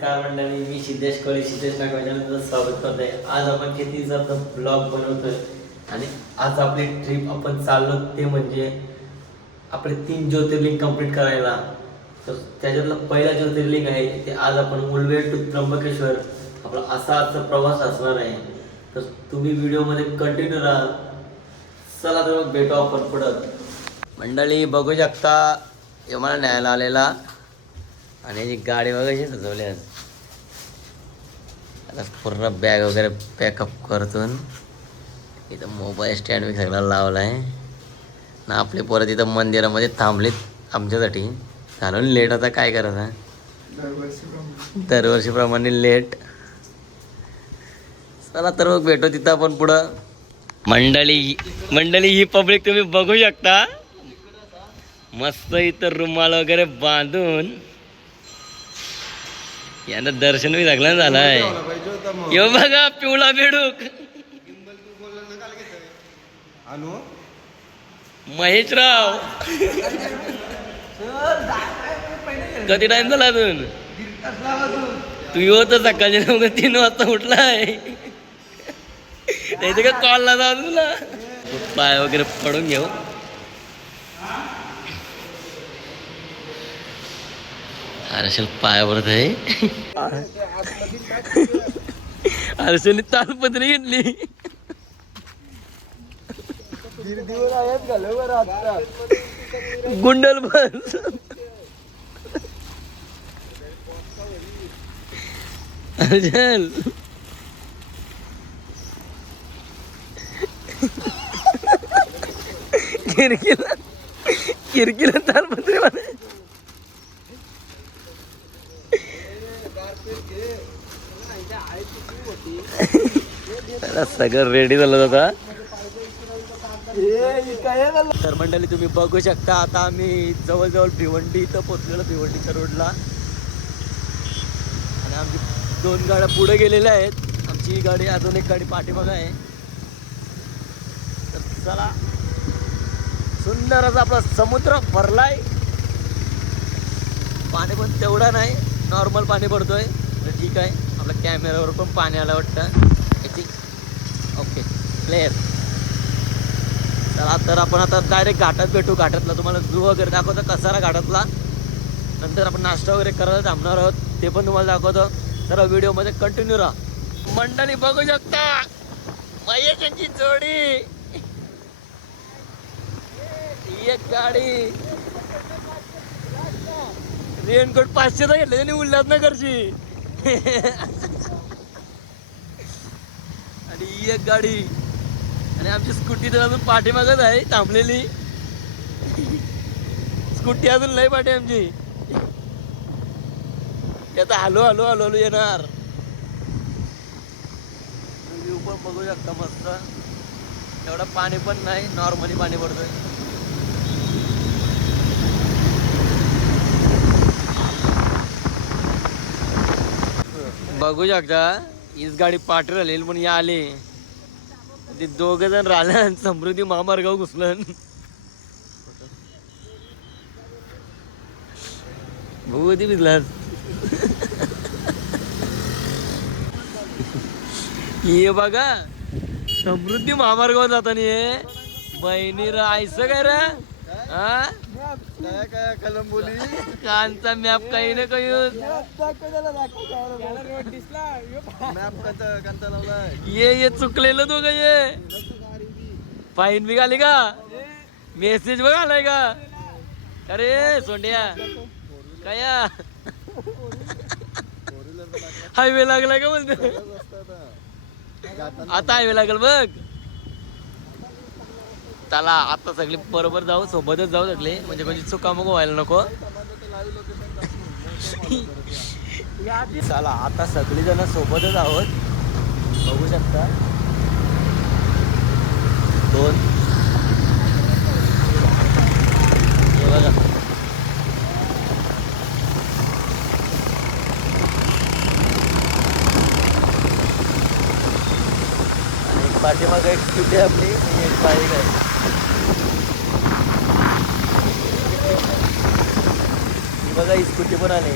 नमस्कार मंडळी, मी सिद्धेश कोळी, सिद्धेश नागवाच्यानंतर स्वागत करतोय. आज आपण शेतीचा ब्लॉग बनवतोय आणि आज आपली ट्रिप आपण चाललो ते म्हणजे आपले 3 ज्योतिर्लिंग कंप्लीट करायला. तर त्याच्यातलं पहिला ज्योतिर्लिंग आहे ते आज आपण उलवेड टू त्र्यंबकेश्वर आपला असा प्रवास असणार आहे. तर तुम्ही व्हिडिओमध्ये कंटिन्यू राहा. चला तर मग भेटू आपण पुढं. मंडळी बघू शकता मला न्यायला आलेला आणि याची गाडी वगैरे सजवली आहे. आता पूर्ण बॅग वगैरे पॅकअप करतून इथं मोबाईल स्टँड मी सगळा लावला आहे ना. आपले पोरं तिथं मंदिरामध्ये थांबलेत आमच्यासाठी. झालं लेट, आता काय करायचं, दरवर्षीप्रमाणे लेट. चला तर मग भेटू तिथं आपण पुढं. मंडळी ही पब्लिक तुम्ही बघू शकता. मस्त इथं रुमाल वगैरे बांधून यांना दर्शन बी सगळं झालंय. यो बघा पिवळा बेडूक महेशराव. कधी टाइम झाला अजून? तू येऊ तर सकाळच्या 3 वाजता उठलाय. नाही का कॉलला जा तुला. पाय वगैरे पडून घेऊ. हर्षल पायावरत आहे. हर्षलने तालपत्री घेतली. गुंडल बस. हर्षल किरकिला तालपत्री मध्ये सगळं रेडी झालं होता. तर मंडळी तुम्ही बघू शकता आता आम्ही जवळजवळ भिवंडी इथं पोचलेलो, भिवंडीच्या रोडला. आणि आमची 2 गाड्या पुढे गेलेल्या आहेत. आमची ही गाडी, अजून एक गाडी पाठीमागं आहे. तर चला, सुंदर असा आपला समुद्र भरलाय. पाणी पण तेवढा नाही, नॉर्मल पाणी पडतोय. तर ठीक आहे, आपल्या कॅमेऱ्यावर पण पाणी आलं वाटतं. Okay, clear. चला तर आपण आता डायरेक्ट घाटात भेटू. घाटातला तुम्हाला झू वगैरे दाखवतो, कसारा घाटातला. नंतर आपण नाश्ता वगैरे करायला थांबणार आहोत, ते पण तुम्हाला दाखवतो. तर व्हिडिओमध्ये कंटिन्यू राहा. मंडळी बघू शकता महेश यांची जोडी. एक गाडी रेनकोट 500चा घेतले त्यांनी उल्हासनगरची. आणि ही एक गाडी आणि आमची स्कूटी तर अजून पाठीमागच आहे थांबलेली. स्कूटी अजून लय पाठी आमची. आता हलो हलो हलो हलो येणार. व्ह्यू पण बघू शकता मस्त. एवढं पाणी पण नाही, नॉर्मली पाणी पडतोय. बघू शकता हीच गाडी पाठी राहिली पण या आले ते 2 जण राहिल्या. समृद्धी महामार्गावर घुसलं. भगवती भिजलास. ये बघा समृद्धी महामार्गावर जाताना ये बहिणी राहायचं काय रे. हा काय कलंबोली कांचा मॅप काही ना काही. ये चुकलेलं दोघं. ये फाईन बी आली का? मेसेज बघ आलाय का? अरे सोंड्या काय हायवे लागलाय का बोलतो. आता हायवे लागल बघ. चला आता सगळे बरोबर जाऊ, सोबतच जाऊ सगळे, म्हणजे कोणी चुकामुक व्हायला नको. चला आता सगळी जण सोबतच आहोत. बघू शकता 2 हे बघा. आणि पाठीमागं एक स्कूटी आपली आणि एक बाईक आहे. बघा ही स्कूटी पण आली.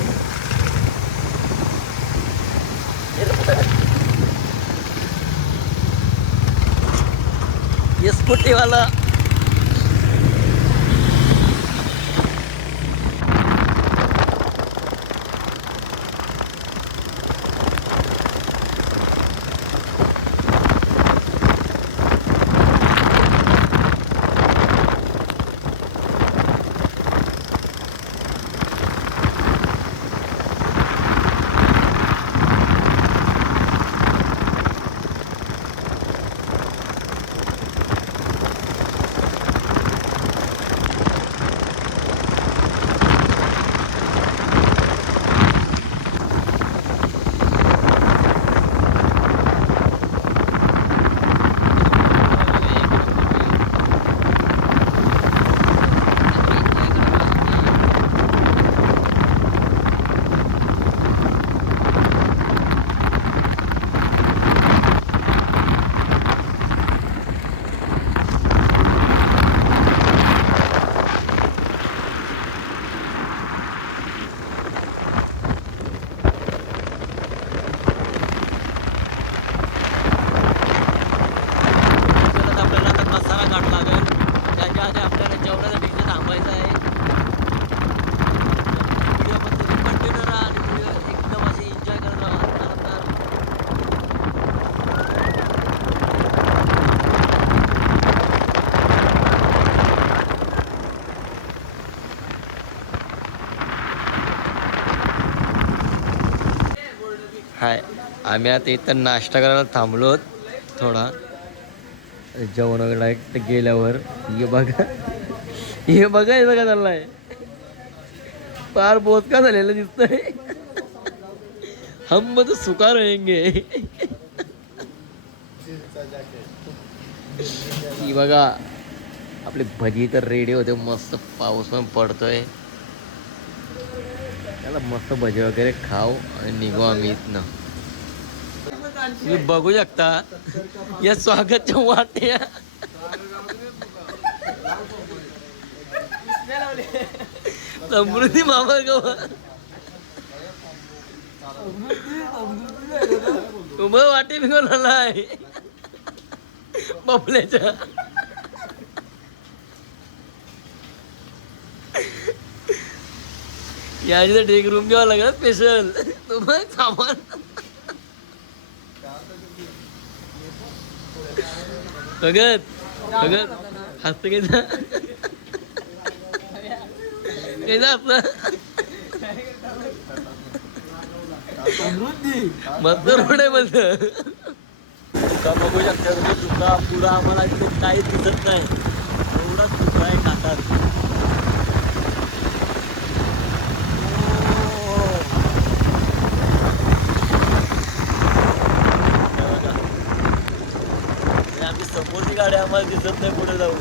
स्कूटीवाला. हाय, आम्ही आता इथं नाश्ता करायला थांबलो थोडा. जेवण वगैरे गेल्यावर हे बघा, हे बघा चाललाय. फार बोचका झालेलं दिसतंय. हम तो सुका रहेंगे. ही बघा आपली भजी तर रेडी होते. मस्त पाऊस पण पडतोय. त्याला मस्त भजी वगैरे खाऊ आणि निघू आम्ही इथनं. तुम्ही बघू शकता या स्वागतच्या वाट्या. समृद्धी मामा गाव तुम्हाला वाटे बिघडला आहे बबल्याच्या. याची तर एक रूम घ्यावा लागेल स्पेशल. तुम्हाला सामान बघत बघत हसत घ्यायचा असं मस्त रोड आहे मस्त. तुका बघू शकता तुम्ही. तुका पुरा आम्हाला इथे काहीच दिसत नाही. एवढा तुका आहे कातात. आमची समोरची गाडी आम्हाला दिसत नाही पुढे जाऊन.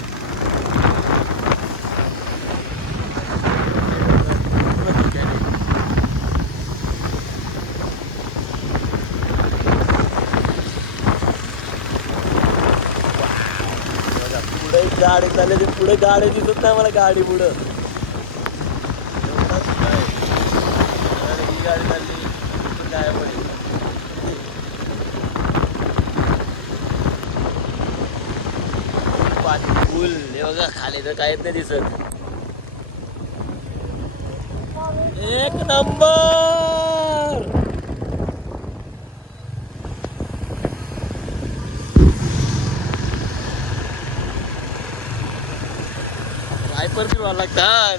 पुढे गाडी चालली ती. पुढे गाडी दिसत नाही मला. गाडी पुढं एवढा सुद्धा आहे. ही गाडी चालली काय पडेल. फुल हे बघा खाली तर काहीच नाही दिसत. एक नंबर. वायपर फिरवा लागतात.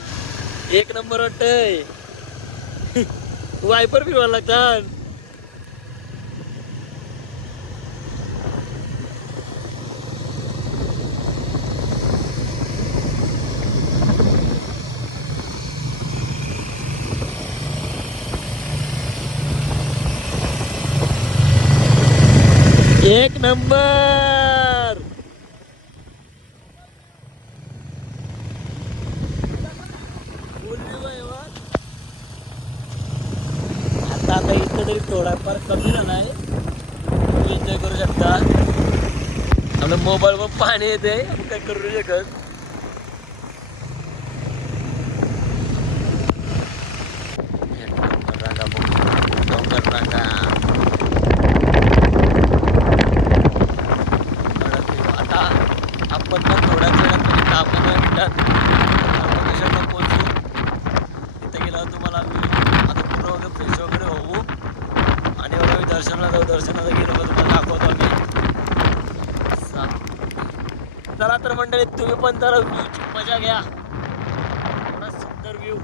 एक नंबर वाटतंय. वायपर फिरवा लागतात. एक नंबर. आता इथं तरी थोडाफार कमी झाला आहे. एन्जॉय करू शकता. आपल्या मोबाईल वर पाणी येते. आपण काय करू शकत. रांगा बघ. डोंगर रांगा. आता आपण जाऊ दर्शनाला गेलो का तुम्हाला दाखवतो आम्ही. चला तर मंडळी तुम्ही पण जरा व्ह्यूची मजा घ्या. एवढा सुंदर व्ह्यू.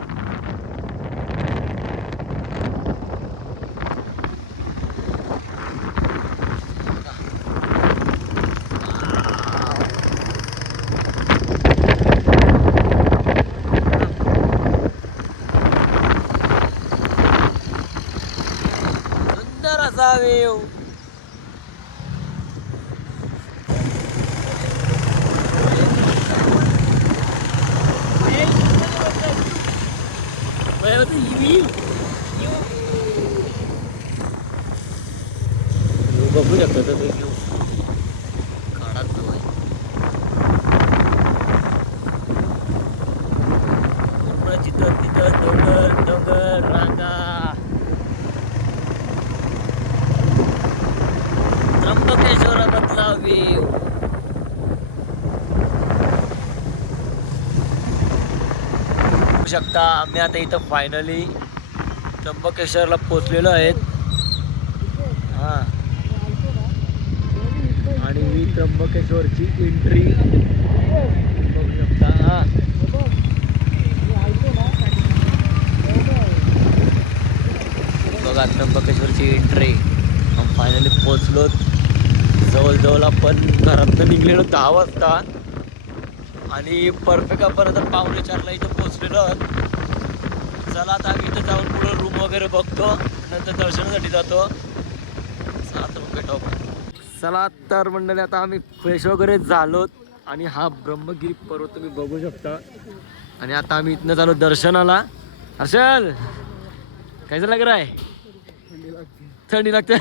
सुंदर असा व्ह्यू. बघू शकता तर व्ह्यू काढाच नव्हे. पूर्ण चित्र तिथं डोंगर डोंगर रांगा. त्र्यंबकेश्वरामधला व्ह्यू. बघू शकता आम्ही आता इथं फायनली त्र्यंबकेश्वरला पोचलेलो आहेत. हा आणि ही त्र्यंबकेश्वरची एंट्री बघू शकता. हा बघा त्र्यंबकेश्वरची एंट्री. फायनली पोचलो. जवळजवळ आपण घरातनं निघलेलो 10 वाजता आणि परफेक्ट आपण 3:45ला इथं पोचलेलो आहोत. चला आता आम्ही इथं जाऊन पुढे रूम वगैरे बघतो, नंतर दर्शनासाठी जातो. चला तर भेटू. चला तर मंडळी आता आम्ही फ्रेश वगैरे झालोत आणि हा ब्रह्मगिरी पर्वत तुम्ही बघू शकता. आणि आता आम्ही इथनं चालू दर्शनाला. हर्षल कायचं लाग आहे? थंडी लागते.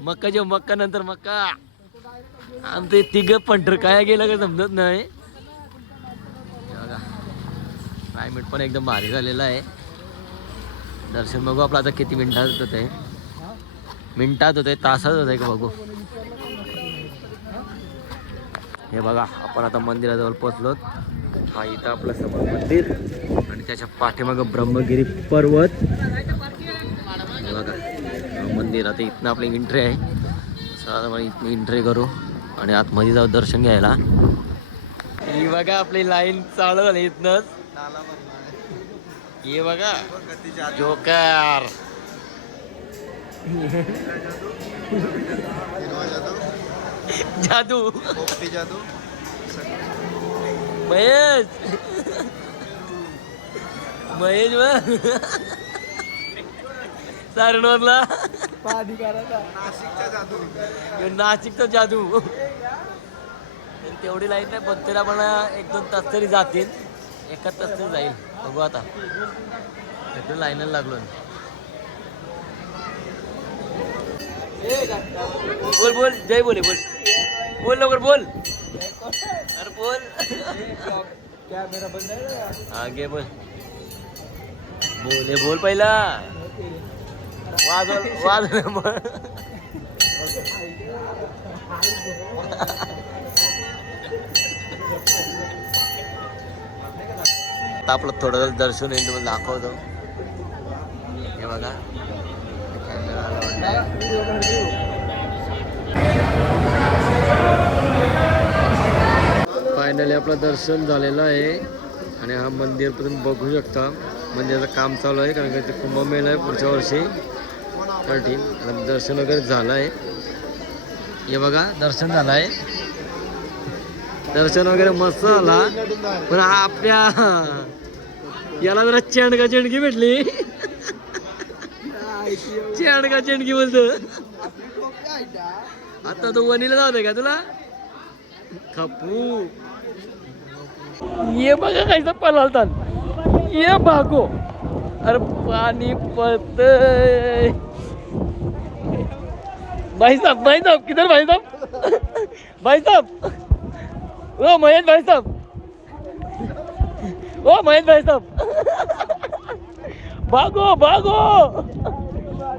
मक्का जेव्हा मक्का नंतर मक्का. आमचे तिघं पंढर काय गेलं का समजत नाही. बघा क्लायमेट पण एकदम भारी झालेलं आहे. दर्शन बघू आपलं आता किती मिनिटात होत आहे. मिनिटात होत आहे तासात होत आहे का बघू. हे बघा आपण आता मंदिराजवळ पोचलोत. हा इथं आपलं समोर मंदिर आणि त्याच्या पाठीमागं ब्रह्मगिरी पर्वत. हे बघा मंदिर. आता इथनं आपली एंट्री आहे. चला आपण इथनं एंट्री करू आणि आतमध्ये जाऊ दर्शन घ्यायला. ही बघा आपली लाईन चालू झाली इथनच. हे बघा जोकर. जादू जादू महेश महेश सारणवरला नाशिकचा जादू. तेवढी लाईन नाही पण त्याला मला 1-2 तास तरी जातील. 1 तास तरी जाईल. बघू आता एकदम लाईनला लागलो. बोल बोल जय बोले बोल बोल लवकर बोल. अरे बोल. आगे बोल बोले बोल पहिला. वाज आपलं थोडं दर्शन येईल तुम्हाला दाखवतो. हे बघा फायनली आपलं दर्शन झालेलं आहे आणि हा मंदिर तुम्ही बघू शकता. मंदिराचं काम चालू आहे कारण का ते कुंभमेळा आहे पुढच्या वर्षी. तर ठीक आता दर्शन वगैरे झालं आहे. हे बघा दर्शन झालं आहे. दर्शन वगैरे मस्त झाला पण आपल्या याला जरा चेंडका चेंडकी भेटली. चेंडका चेंडकी बोलतो. आता तो वनीला जाऊ दे का तुला खपू. ये बघा कायचा पळालतात. ये भागो. अरे पाणी पळतंय. भाई साहब किधर भाई साहब. भाई साहब ओ महेश भाई साहब. ओ महेश भाई साहब भागो भागो.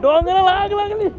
डोंगराला आग लागली.